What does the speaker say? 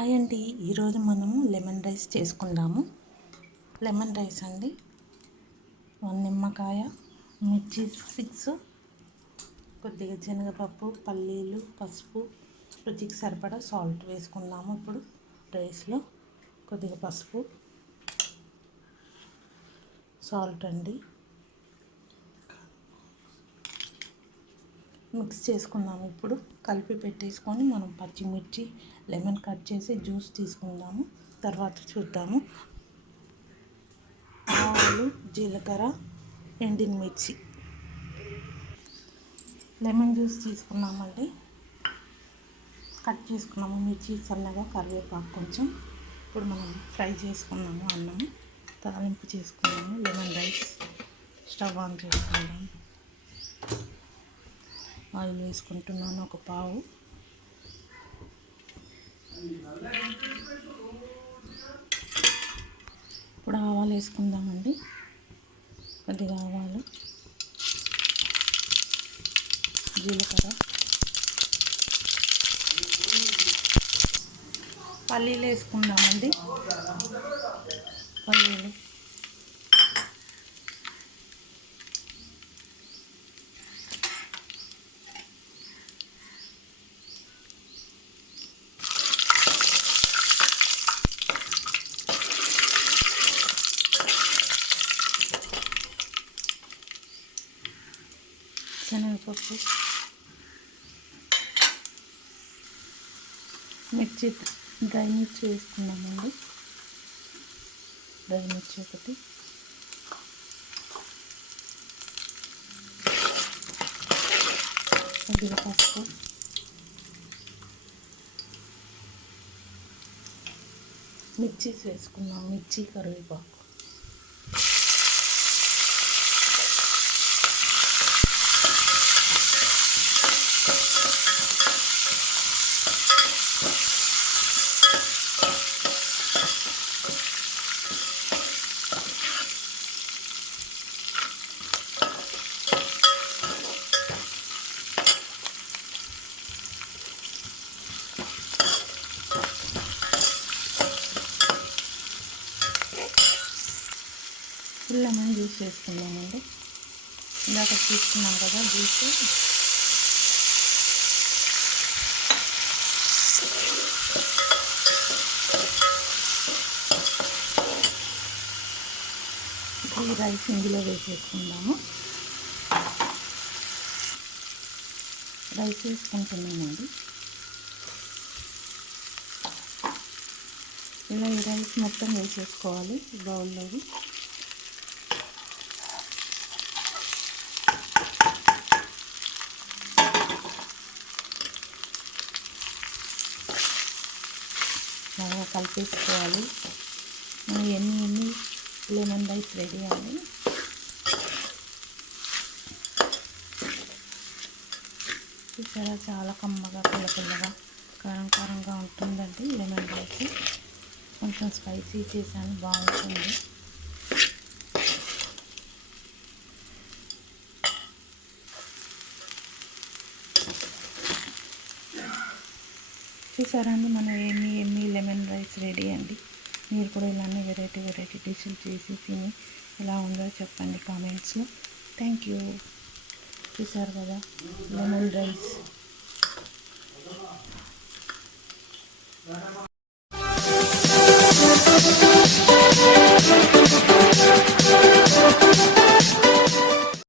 Hi అండి, ఈరోజు మనము లెమన్ రైస్ చేసుకుందాము. లెమన్ రైస్ అండి, 1 నిమ్మకాయ, మిర్చి 6, కొద్దిగా శనగపప్పు, పల్లీలు, పసుపు, రుచికి సరిపడా సాల్ట్ వేసుకుందాము. ఇప్పుడు రైస్లో కొద్దిగా పసుపు, సాల్ట్ అండి మిక్స్ చేసుకుందాము. ఇప్పుడు కలిపి పెట్టేసుకొని మనం పచ్చిమిర్చి, లెమన్ కట్ చేసి జ్యూస్ తీసుకుందాము, తర్వాత చూద్దాము. ఆవాలు, జీలకర్ర, ఎండిన మిర్చి, లెమన్ జ్యూస్ తీసుకున్నామండి, కట్ చేసుకున్నాము మిర్చి సన్నగా, కరివేపాకు కొంచెం. ఇప్పుడు మనం ఫ్రై చేసుకున్నాము, అన్నము తాలింపు చేసుకున్నాము. లెమన్ రైస్ స్టవ్ ఆన్ చేసుకుందాము. ఆయిల్ వేసుకుంటున్నాను, ఒక పావు. ఇప్పుడు ఆవాలు వేసుకుందామండి, కొద్దిగా ఆవాలు, జీలకర్ర, పల్లీలు వేసుకుందామండి, పల్లీలు, శనగపప్పు, మిర్చి, డ్రై మిర్చి వేసుకున్నామండి, డ్రై మిర్చి ఒకటి, కొద్దిగా పసుపు, మిర్చీస్ వేసుకున్నాం, మిర్చి, కరివేపాకు, లెమన్ జ్యూస్ వేసుకున్నామండి. ఇందాక తీసుకున్నాం కదా జ్యూస్, ఈ రైస్ ఇందులో వేసేసుకుందాము. రైస్ వేసుకుంటున్నామండి. ఇలా ఈ రైస్ మొత్తం వేసేసుకోవాలి బౌల్లోకి. బాగా కలిపేసుకోవాలి. ఎన్ని లెమన్ రైస్ రెడీ అండి. ఇక్కడ చాలా కమ్మగా, పుల్లపుల్లగా, కారంగా ఉంటుందండి లెమన్ రైస్. కొంచెం స్పైసీ చేశాను, బాగుంటుంది. చూసారా అండి, మన ఎమ్మి లెమన్ రైస్ రెడీ అండి. మీరు కూడా ఇలానే వెరైటీ డిష్లు చేసి తిని ఎలా ఉందో చెప్పండి కామెంట్స్లో. Thank you. చూసారు కదా లెమన్ రైస్.